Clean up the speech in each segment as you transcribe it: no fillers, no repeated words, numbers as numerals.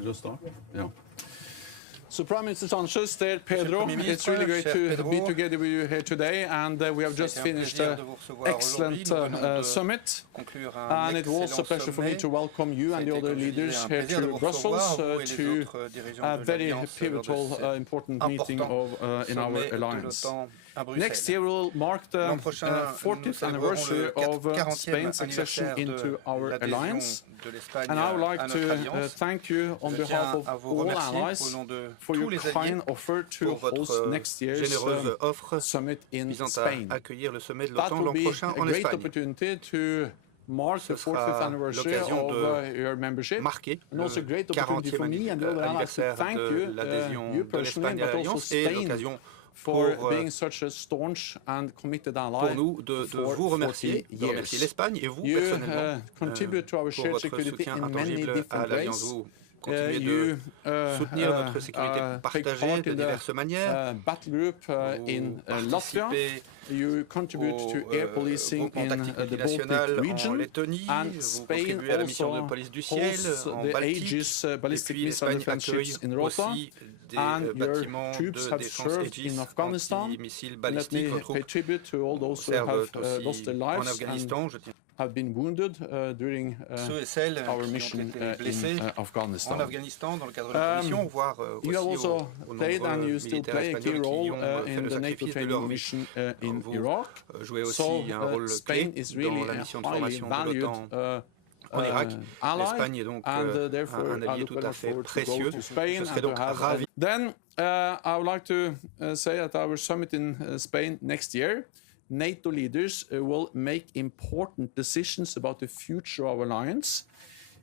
just start. Yeah. So, Prime Minister Sánchez, dear Pedro, it's really great to be together with you here today, and we have just finished an excellent summit, and it was a pleasure for me to welcome you and the other leaders here to Brussels to a very pivotal, important meeting in our alliance. Next year will mark the 40th anniversary of Spain's accession into our alliance, and I would like to thank you on behalf of all allies for your kind offer to host next year's summit in Spain. That will be a great opportunity to mark the 40th anniversary of your membership, and also a great opportunity for me and the other allies to thank you, you personally, but also Spain, for being such a staunch and committed ally for 40 years. You contribute to our shared security in many different ways. You take part in the battle group in Latvia. You contribute to air policing in the Baltic region, and Spain also holds the Aegis ballistic missile defense ships in Rota, and your troops have served in Afghanistan. Let me pay tribute to all those who have lost their lives and have been wounded during our mission in Afghanistan. You have also played, and you still play, a key role in the NATO training mission in Iraq. So Spain is really a highly valued ally, and therefore I look very forward to go to Spain and to have. Then I would like to say at our summit in Spain next year, NATO leaders will make important decisions about the future of our alliance.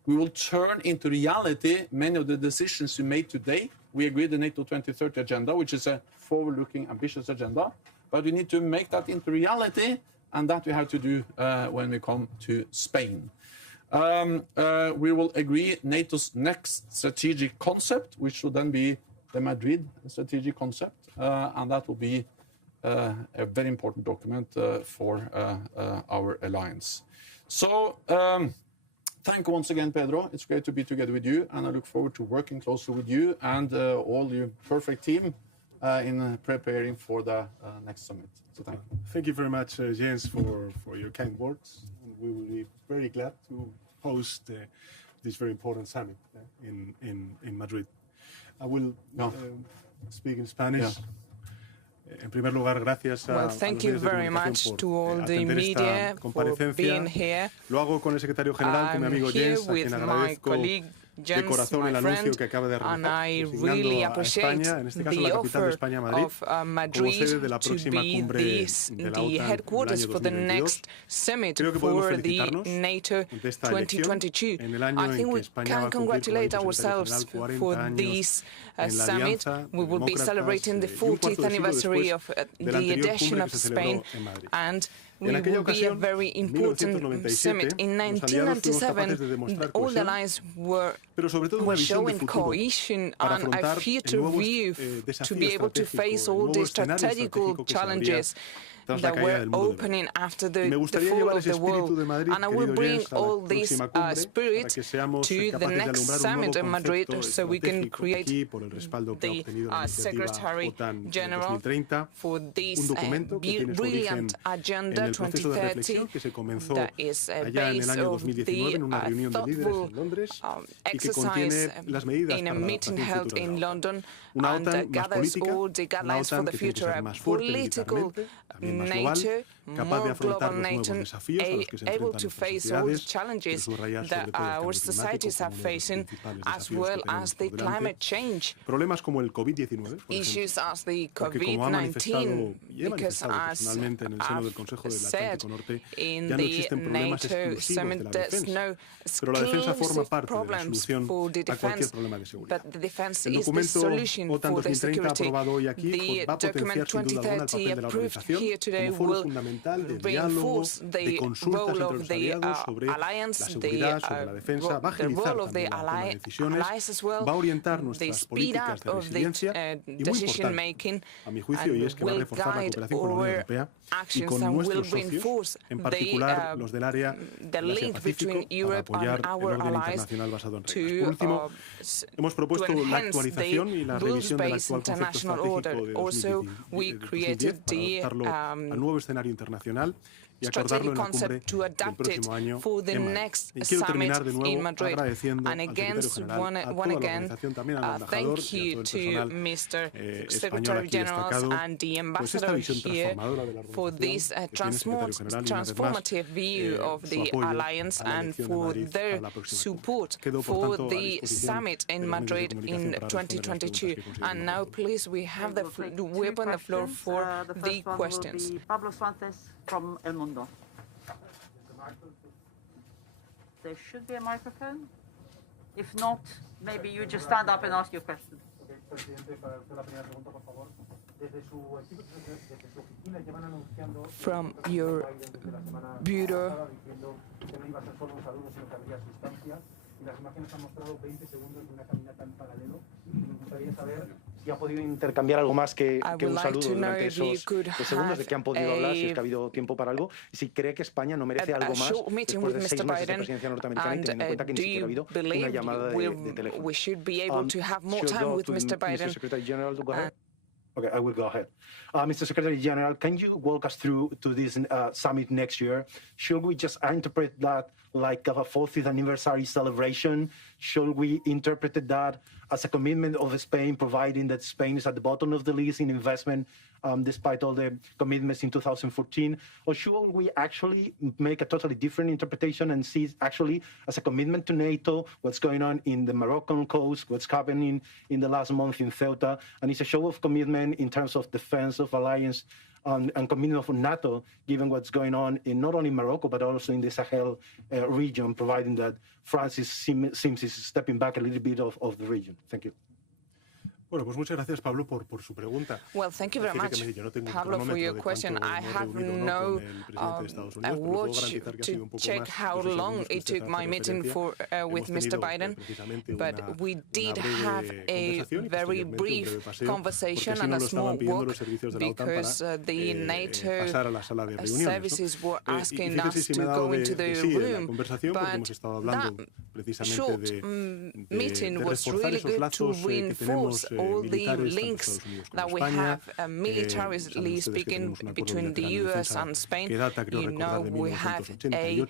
We will turn into reality many of the decisions we made today. We agreed the NATO 2030 agenda, which is a forward-looking, ambitious agenda, but we need to make that into reality, and that we have to do when we come to Spain. We will agree NATO's next strategic concept, which will then be the Madrid strategic concept, and that will be a very important document for our alliance. So, thank you once again, Pedro. It's great to be together with you, and I look forward to working closely with you and all your perfect team in preparing for the next summit. So thank you. Thank you very much, Jens, for your kind words. We will be very glad to host this very important summit in Madrid. I will speak in Spanish. Yeah. En primer lugar, gracias a thank you very much to all the media for being here. Lo hago con el secretario general, con mi amigo Jens, a quien agradezco de corazón el anuncio que acaba de realizar, designando a España, en este caso la capital de España, Madrid, como sede de la próxima Cumbre de la OTAN del año 2022. Creo que podemos felicitarnos de esta elección en el año en que España va a cumplir, como ha dicho el secretario general, 40 años en la alianza We will be celebrating the 40th anniversary of the adhesion of Spain, and we will be a very important summit. In 1997, all the allies were showing cohesion and a future view to be able to face all the strategical challenges that were opening after the fall of the world. And I will bring all this spirit to the next summit in Madrid so we can create the Secretary General for this brilliant Agenda 2030 that is based on the thoughtful exercise in a meeting held in London and gathers all the guidelines for the future, a political NATO, more global NATO, able to face all the challenges that our societies are facing, as well as the climate change issues as the COVID-19, because as I've said in the NATO summit, there's no exclusive problems for the defense, but the defense is the solution for the security. The document 2030 approved here today will reinforce the role of the alliance, the role of the allies as well, the speed up of the decision-making, and will guide our actions and will reinforce the link between Europe and our allies to enhance the rules-based international order. Also, we created the strategic concept to adapt it for the next summit in Madrid. And again, thank you to Mr. Secretary General and the Ambassador here for this transformative view of the alliance and for their support for the summit in Madrid in 2022. And now, please, we open the floor for the questions. From El Mundo. There should be a microphone. If not, maybe you just stand up and ask your question. From your bureau. Si ha podido intercambiar algo más que un saludo durante esos segundos, de qué han podido hablar, si es que ha habido tiempo para algo, y si cree que España no merece algo más después de 6 meses de presidencia norteamericana y teniendo en cuenta que ni siquiera ha habido una llamada de teléfono. Mr. Secretary General, go ahead. Okay, I will go ahead. Mr. Secretary General, can you walk us through to this summit next year? Should we just interpret that like a 40th anniversary celebration? Should we interpret that as a commitment of Spain, providing that Spain is at the bottom of the list in investment, despite all the commitments in 2014? Or should we actually make a totally different interpretation and see it actually as a commitment to NATO, what's going on in the Moroccan coast, what's happening in the last month in Ceuta, and it's a show of commitment in terms of defense of alliance and commitment of NATO, given what's going on in not only Morocco, but also in the Sahel region, providing that France seems is stepping back a little bit of the region. Thank you. Bueno, pues muchas gracias, Pablo, por su pregunta. Well, thank you very much, Pablo, for your question. I have no watch to check how long it took my meeting with Mr. Biden, but we did have a very brief conversation and a small walk because the NATO services were asking us to go into the room, but that short meeting was really good to reinforce all the links that we have militarily speaking between the US and Spain. You know, we have a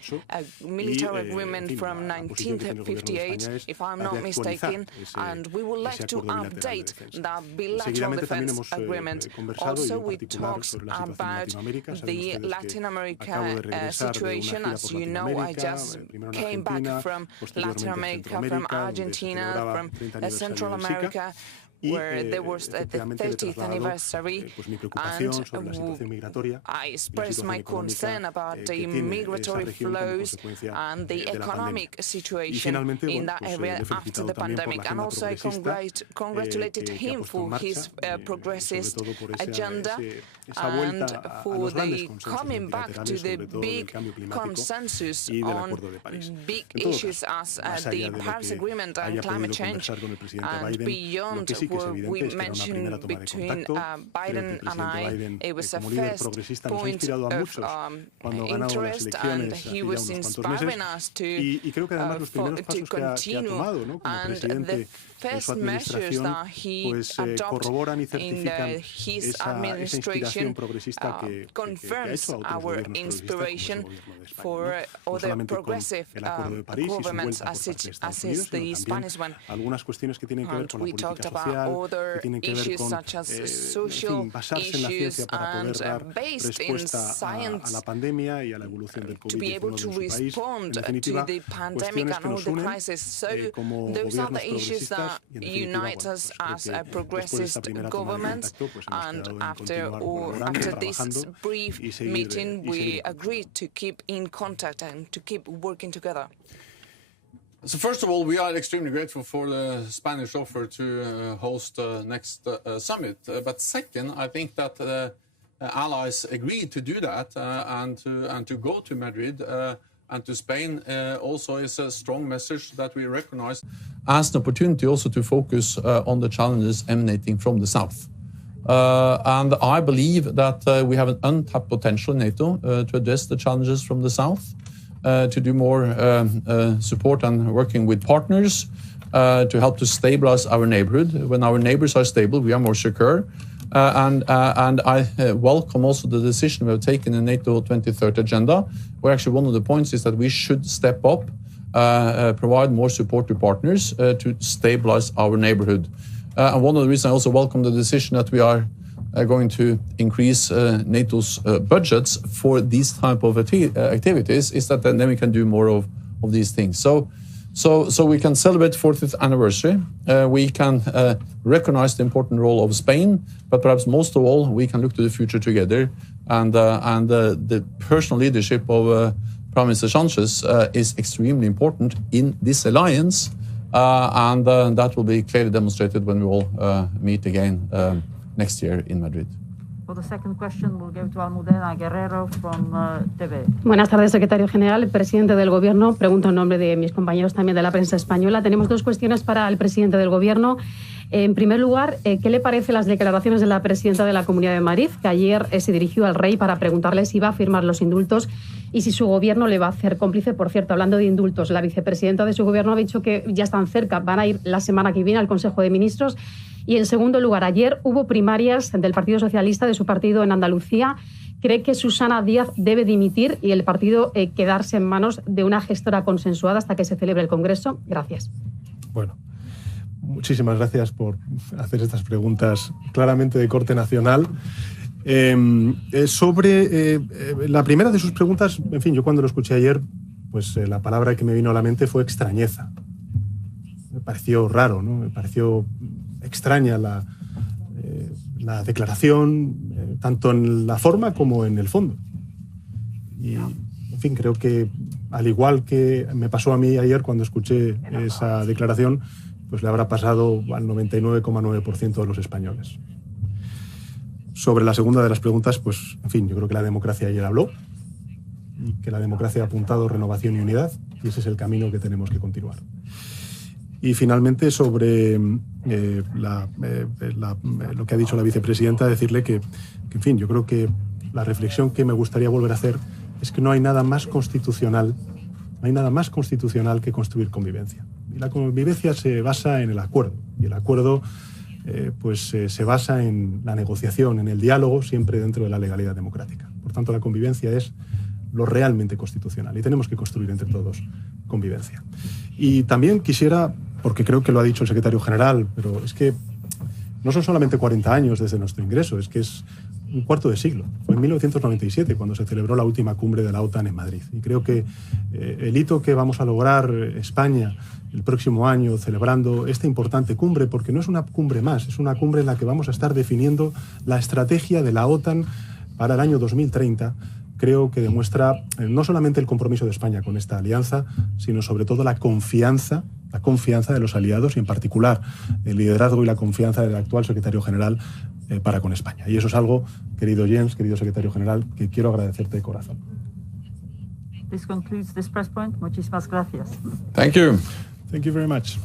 military agreement from 1958, if I'm not mistaken, and we would like to update that bilateral defense agreement. Also, we talked about the Latin America situation. As you know, I just came back from Latin America, from Argentina, from Central America, where there was the 30th anniversary, and I expressed my concern about the migratory flows and the economic situation in that area after the pandemic. And also I congratulated him for his progressist agenda and for the coming back to the big consensus on big issues as the Paris Agreement and climate change, and beyond what we mentioned between Biden and I. It was a first point of interest, and he was inspiring us to continue, and the first measures that he adopted in his administration confirms our inspiration for other progressive governments as is the Spanish one. And we talked about other issues such as social issues and based in science to be able to respond to the pandemic and all the crises. So those are the issues that unite us as a progressist government, and after this brief meeting we agreed to keep in contact and to keep working together. So first of all, we are extremely grateful for the Spanish offer to host the next summit. But second, I think that allies agreed to do that and to go to Madrid and to Spain also is a strong message that we recognize as an opportunity also to focus on the challenges emanating from the south. And I believe that we have an untapped potential in NATO to address the challenges from the south, to do more support and working with partners, to help to stabilize our neighborhood. When our neighbors are stable, we are more secure. And I welcome also the decision we have taken in NATO 2030 agenda, where actually one of the points is that we should step up, provide more support to partners to stabilize our neighborhood. And one of the reasons I also welcome the decision that we are going to increase NATO's budgets for these type of activities is that then we can do more of these things. So we can celebrate 40th anniversary. We can recognize the important role of Spain, but perhaps most of all, we can look to the future together. And the personal leadership of Prime Minister Sánchez is extremely important in this alliance, and that will be clearly demonstrated when we all meet again next year in Madrid. For the second question, we'll go to Almudena Guerrero from TV. Buenas tardes, secretario general, presidente del Gobierno. Pregunto en nombre de mis compañeros también de la prensa española. Tenemos dos cuestiones para el presidente del Gobierno. En primer lugar, ¿qué le parecen las declaraciones de la presidenta de la Comunidad de Madrid, que ayer se dirigió al rey para preguntarle si va a firmar los indultos y si su gobierno le va a hacer cómplice? Por cierto, hablando de indultos, la vicepresidenta de su gobierno ha dicho que ya están cerca, van a ir la semana que viene al Consejo de Ministros. Y en segundo lugar, ayer hubo primarias del Partido Socialista, de su partido en Andalucía. ¿Cree que Susana Díaz debe dimitir y el partido quedarse en manos de una gestora consensuada hasta que se celebre el Congreso? Gracias. Bueno, muchísimas gracias por hacer estas preguntas claramente de corte nacional. Sobre la primera de sus preguntas, en fin, yo cuando lo escuché ayer, pues la palabra que me vino a la mente fue extrañeza. Me pareció raro, ¿no? Me pareció extraña la declaración, tanto en la forma como en el fondo. Y, en fin, creo que al igual que me pasó a mí ayer cuando escuché esa declaración, pues le habrá pasado al 99,9% de los españoles. Sobre la segunda de las preguntas, pues, en fin, yo creo que la democracia ayer habló y que la democracia ha apuntado renovación y unidad, y ese es el camino que tenemos que continuar. Y finalmente, sobre lo que ha dicho la vicepresidenta, decirle que, en fin, yo creo que la reflexión que me gustaría volver a hacer es que no hay nada más constitucional, que construir convivencia. Y la convivencia se basa en el acuerdo, y el acuerdo se basa en la negociación, en el diálogo, siempre dentro de la legalidad democrática. Por tanto, la convivencia es lo realmente constitucional y tenemos que construir entre todos convivencia. Y también quisiera, porque creo que lo ha dicho el secretario general, pero es que no son solamente 40 años desde nuestro ingreso, es que es un cuarto de siglo. Fue en 1997 cuando se celebró la última cumbre de la OTAN en Madrid. Y creo que el hito que vamos a lograr España el próximo año celebrando esta importante cumbre, porque no es una cumbre más, es una cumbre en la que vamos a estar definiendo la estrategia de la OTAN para el año 2030, creo que demuestra no solamente el compromiso de España con esta alianza, sino sobre todo la confianza de los aliados y en particular el liderazgo y la confianza del actual secretario general para con España. Y eso es algo, querido Jens, querido secretario general, que quiero agradecerte de corazón. This concludes this press point. Muchísimas gracias. Thank you. Thank you very much.